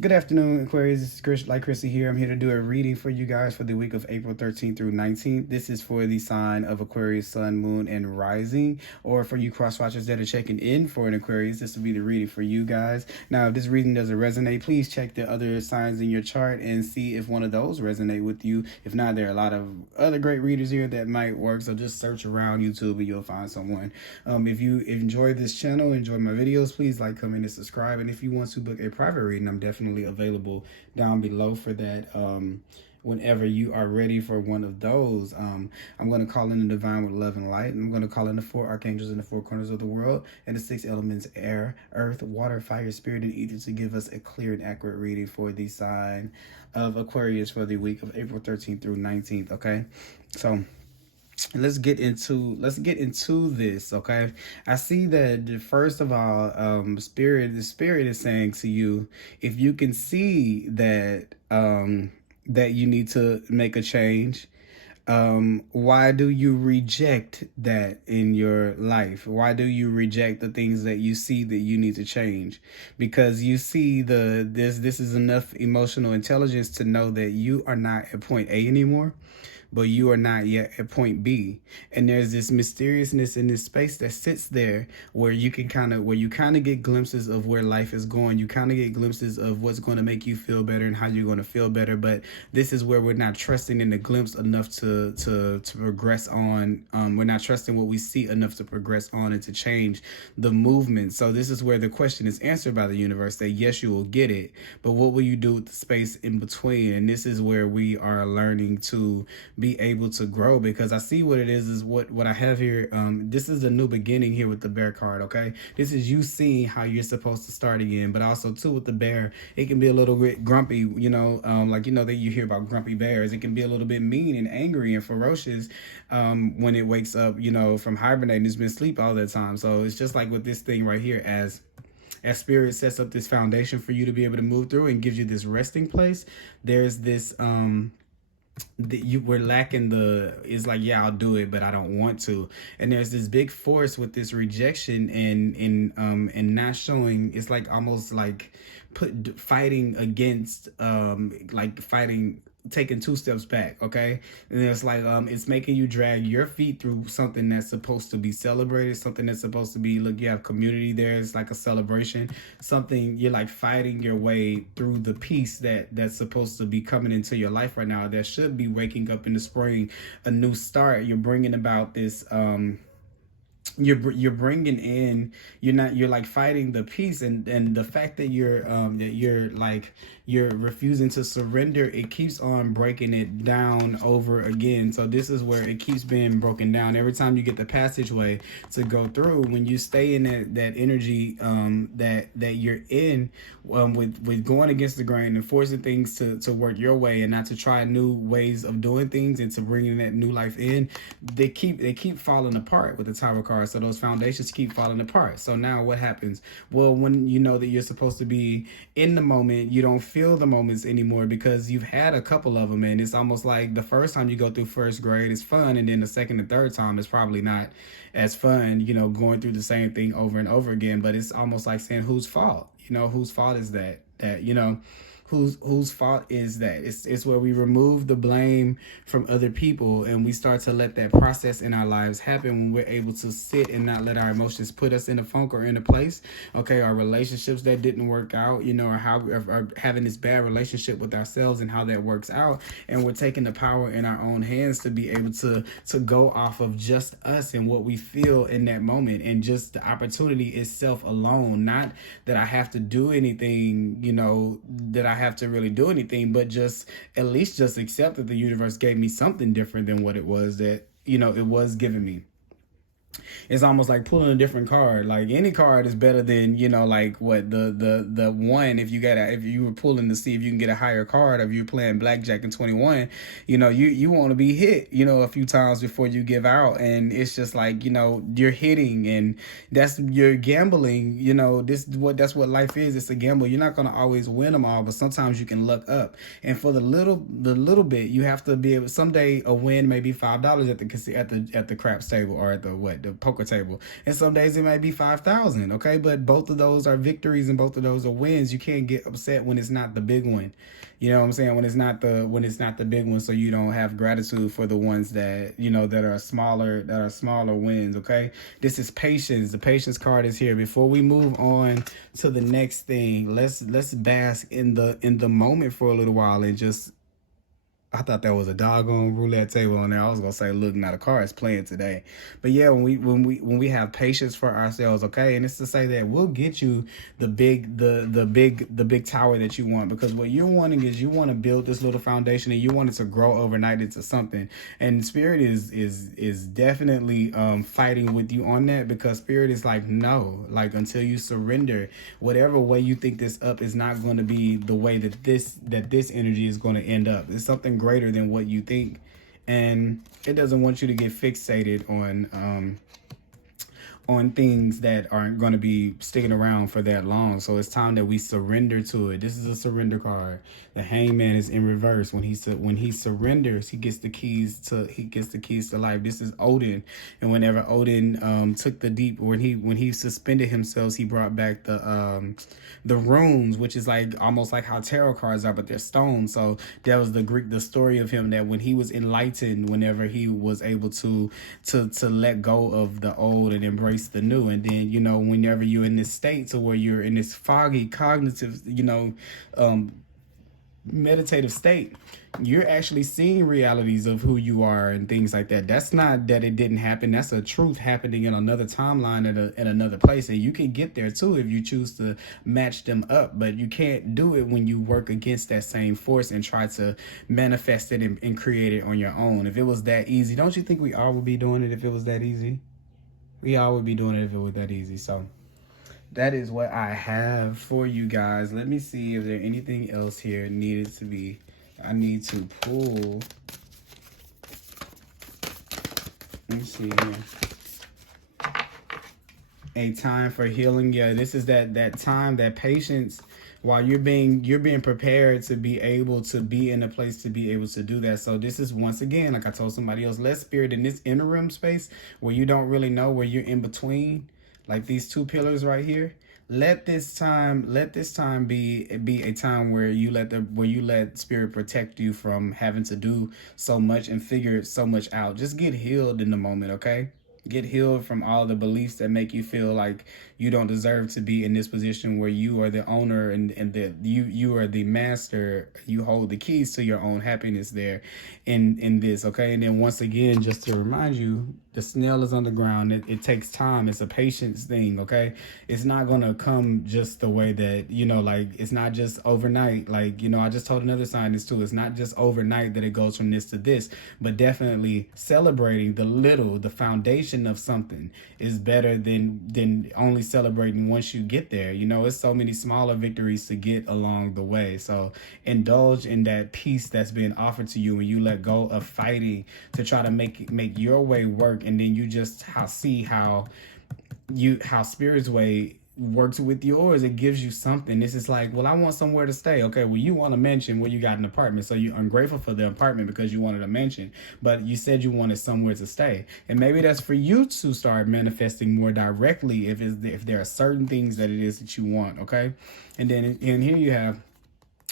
Good afternoon, Aquarius. This is Thelightchrissy here. I'm here to do a reading for you guys for the week of April 13th through 19th. This is for the sign of Aquarius, Sun, Moon, and Rising. Or for you cross-watchers that are checking in for an Aquarius, this will be the reading for you guys. Now, if this reading doesn't resonate, please check the other signs in your chart and see if one of those resonate with you. If not, there are a lot of other great readers here that might work. So just search around YouTube and you'll find someone. If you enjoy this channel, enjoy my videos, please like, comment, and subscribe. And if you want to book a private reading, I'm definitely available down below for that whenever you are ready for one of those. I'm going to call in the divine with love and light. I'm going to call in the 4 archangels in the 4 corners of the world and the 6 elements: air, earth, water, fire, spirit, and ether, to give us a clear and accurate reading for the sign of Aquarius for the week of April 13th through 19th. Okay, so let's get into this. Okay, I see that first of all, the spirit is saying to you, if you can see that that you need to make a change, why do you reject that in your life? Why do you reject the things that you see that you need to change? Because you see this is enough emotional intelligence to know that you are not at point A anymore, but you are not yet at point B. And there's this mysteriousness in this space that sits there where you can kind of get glimpses of where life is going. You kind of get glimpses of what's going to make you feel better and how you're going to feel better. But this is where we're not trusting in the glimpse enough to progress on. We're not trusting what we see enough to progress on and to change the movement. So this is where the question is answered by the universe that yes, you will get it, but what will you do with the space in between? And this is where we are learning to be able to grow, because I see what it is what I have here. This is a new beginning here with the bear card. Okay, this is you seeing how you're supposed to start again, but also too with the bear, it can be a little bit grumpy, that you hear about grumpy bears. It can be a little bit mean and angry and ferocious when it wakes up, from hibernating. It's been asleep all that time. So it's just like with this thing right here, as spirit sets up this foundation for you to be able to move through and gives you this resting place. There's this we're lacking it's like, yeah, I'll do it, but I don't want to. And there's this big force with this rejection and not showing. It's like almost like fighting against taking 2 steps back. Okay, and it's like it's making you drag your feet through something that's supposed to be celebrated, something that's supposed to be, look, you have community there, it's like a celebration, something you're like fighting your way through the peace that's supposed to be coming into your life right now, that should be waking up in the spring, a new start. You're bringing about this you're bringing in, you're like fighting the peace, and the fact that you're refusing to surrender, it keeps on breaking it down over again. So this is where it keeps being broken down every time you get the passageway to go through. When you stay in that energy that you're in, with going against the grain and forcing things to work your way and not to try new ways of doing things and to bringing that new life in, they keep falling apart with the Tower card. So those foundations keep falling apart. So now what happens? Well, when you know that you're supposed to be in the moment, you don't feel the moments anymore because you've had a couple of them, and it's almost like the first time you go through first grade is fun, and then the second and third time is probably not as fun, going through the same thing over and over again. But it's almost like saying, whose fault? Whose fault is that? Whose fault is that? It's where we remove the blame from other people and we start to let that process in our lives happen when we're able to sit and not let our emotions put us in a funk or in a place. Okay, our relationships that didn't work out, or having this bad relationship with ourselves and how that works out, and we're taking the power in our own hands to be able to go off of just us and what we feel in that moment, and just the opportunity itself alone. Not that I have to do anything, that I have to really do anything, but just at least just accept that the universe gave me something different than what it was that it was giving me. It's almost like pulling a different card. Like any card is better than, like what the one, if you were pulling to see if you can get a higher card, or if you're playing blackjack in 21, you want to be hit, a few times before you give out. And it's just like, you're hitting, and you're gambling, that's what life is. It's a gamble. You're not going to always win them all, but sometimes you can luck up. And for the little bit, you have to be able, someday a win may be $5 at the craps table, or at the at the poker table. And some days it might be 5,000, okay? But both of those are victories and both of those are wins. You can't get upset when it's not the big one. You know what I'm saying? When it's not the big one, so you don't have gratitude for the ones that, you know, that are smaller wins, okay? This is patience. The patience card is here. Before we move on to the next thing, let's bask in the moment for a little while and just, I thought that was a doggone roulette table on there. I was gonna say, look, now the car is playing today. But yeah, when we have patience for ourselves, okay, and it's to say that we'll get you the big tower that you want, because what you're wanting is you want to build this little foundation and you want it to grow overnight into something. And Spirit is definitely fighting with you on that, because Spirit is like, no, like until you surrender, whatever way you think this up is not going to be the way that this energy is going to end up. It's something greater than what you think, and it doesn't want you to get fixated on things that aren't going to be sticking around for that long. So it's time that we surrender to it. This is a surrender card. The Hangman is in reverse. When he surrenders, he gets the keys to life. This is Odin, and whenever Odin took the deep, when he suspended himself, he brought back the runes, which is like almost like how tarot cards are, but they're stones. So that was the story of him, that when he was enlightened, whenever he was able to let go of the old and embrace the new. And then, you know, whenever you're in this state to where you're in this foggy cognitive, you know, meditative state, you're actually seeing realities of who you are and things like that. That's not that it didn't happen. That's a truth happening in another timeline in another place. And you can get there too if you choose to match them up. But you can't do it when you work against that same force and try to manifest it and create it on your own. If it was that easy, don't you think we all would be doing it if it was that easy? We all would be doing it if it was that easy. So that is what I have for you guys. Let me see if there's anything else here I need to pull. Let me see here. A time for healing. Yeah, this is that time, that patience, while you're being prepared to be able to be in a place to be able to do that. So this is, once again, like I told somebody else, let Spirit in this interim space where you don't really know, where you're in between, like these two pillars right here. Let this time be a time where you let Spirit protect you from having to do so much and figure so much out. Just get healed in the moment, okay? Get healed from all the beliefs that make you feel like you don't deserve to be in this position where you are the owner and that you are the master. You hold the keys to your own happiness there in this, okay? And then once again, just to remind you, the snail is on the ground. It takes time. It's a patience thing, okay? It's not going to come just the way that, you know, like, it's not just overnight. Like, you know, I just told another scientist too, it's not just overnight that it goes from this to this, but definitely celebrating the foundation of something is better than only celebrating once you get there. You know, it's so many smaller victories to get along the way. So indulge in that peace that's being offered to you when you let go of fighting to try to make your way work. And then you just see how Spirit's way works with yours. It gives you something. This is like, well, I want somewhere to stay. Okay, well, you want a mansion where you got an apartment, so you're ungrateful for the apartment because you wanted a mansion, but you said you wanted somewhere to stay. And maybe that's for you to start manifesting more directly if there are certain things that it is that you want. Okay, and then in here you have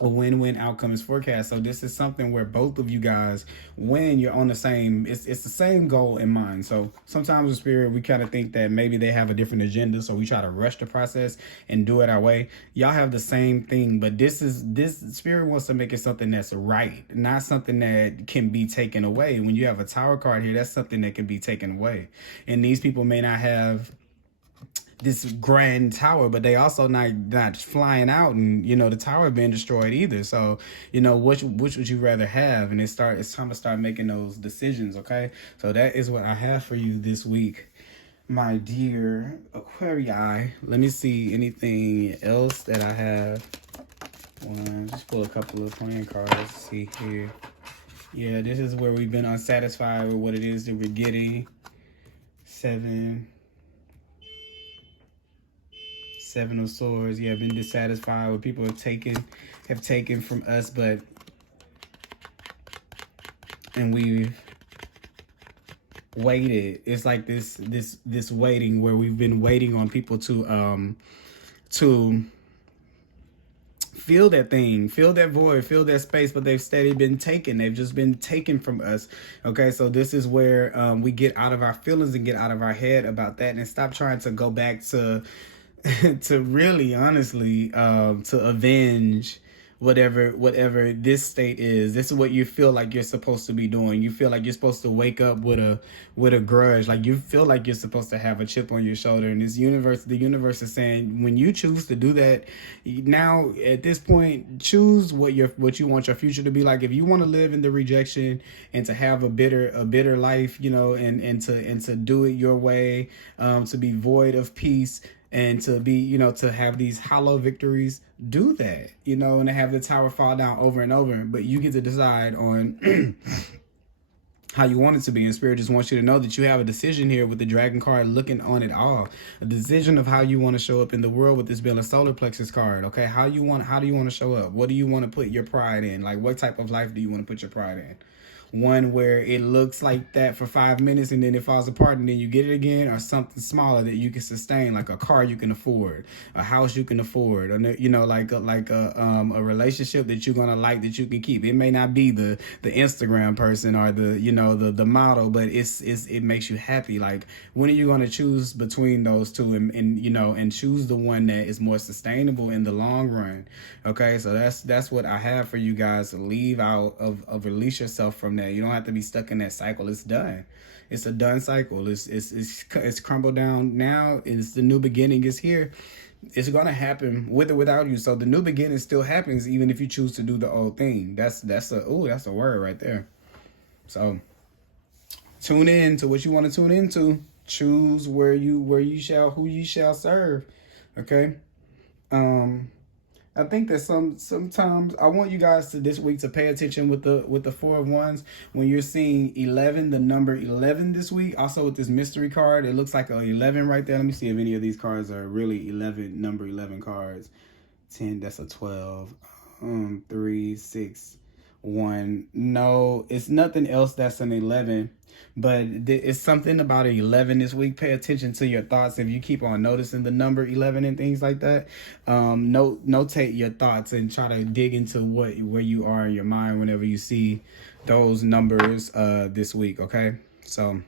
a win-win outcome is forecast. So this is something where both of you guys win. You're on the same, it's the same goal in mind. So sometimes with Spirit, we kind of think that maybe they have a different agenda, so we try to rush the process and do it our way. Y'all have the same thing, but this Spirit wants to make it something that's right, not something that can be taken away. When you have a Tower card here, that's something that can be taken away. And these people may not have this grand tower, but they also not flying out and, you know, the tower being destroyed either. So, you know, which would you rather have? And it's time to start making those decisions, okay? So that is what I have for you this week, my dear Aquarii. Let me see anything else that I have. Just pull a couple of playing cards. See here. Yeah, this is where we've been unsatisfied with what it is that we're getting. Seven of Swords. Yeah, been dissatisfied with people have taken from us, and we've waited. It's like this waiting where we've been waiting on people to feel that thing, feel that void, feel that space, but they've steady been taken. They've just been taken from us. Okay, so this is where we get out of our feelings and get out of our head about that, and stop trying to go back to to really honestly to avenge whatever this state is. This is what you feel like you're supposed to be doing. You feel like you're supposed to wake up with a grudge. Like you feel like you're supposed to have a chip on your shoulder. And the universe is saying, when you choose to do that, now at this point, choose what you want your future to be like. If you want to live in the rejection and to have a bitter life, you know, and to do it your way, to be void of peace, and to be, you know, to have these hollow victories, do that, you know, and to have the tower fall down over and over. But you get to decide on how you want it to be. And Spirit just wants you to know that you have a decision here with the Dragon card looking on it all. A decision of how you want to show up in the world with this Bill Solar Plexus card. Okay, how do you want to show up? What do you want to put your pride in? Like, what type of life do you want to put your pride in? One where it looks like that for 5 minutes and then it falls apart and then you get it again, or something smaller that you can sustain, like a car you can afford, a house you can afford, or, you know, like a relationship that you're gonna like, that you can keep. It may not be the Instagram person or the, you know, the model, but it makes you happy. Like, when are you gonna choose between those two and you know, and choose the one that is more sustainable in the long run? Okay, so that's what I have for you guys to leave out of release yourself from that. You don't have to be stuck in that cycle. It's done. It's a done cycle. It's crumbled down now. It's the new beginning is here. It's gonna happen with or without you. So the new beginning still happens even if you choose to do the old thing. That's a word right there. So tune in to what you want to tune into. Choose who you shall serve. Okay. I think that sometimes I want you guys to this week to pay attention with the Four of Wands when you're seeing 11, the number 11 this week. Also with this mystery card, it looks like a 11 right there. Let me see if any of these cards are really 11, number 11 cards. 10, that's a 12. 3, 6, 1. No, it's nothing else that's an 11. But it's something about 11 this week. Pay attention to your thoughts. If you keep on noticing the number 11 and things like that, notate your thoughts and try to dig into where you are in your mind whenever you see those numbers this week. Okay, so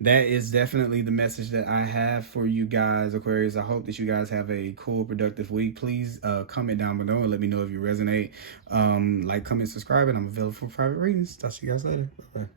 that is definitely the message that I have for you guys, Aquarius. I hope that you guys have a cool, productive week. Please comment down below and let me know if you resonate. Like, comment, subscribe, and I'm available for private readings. Talk to you guys later. Bye-bye.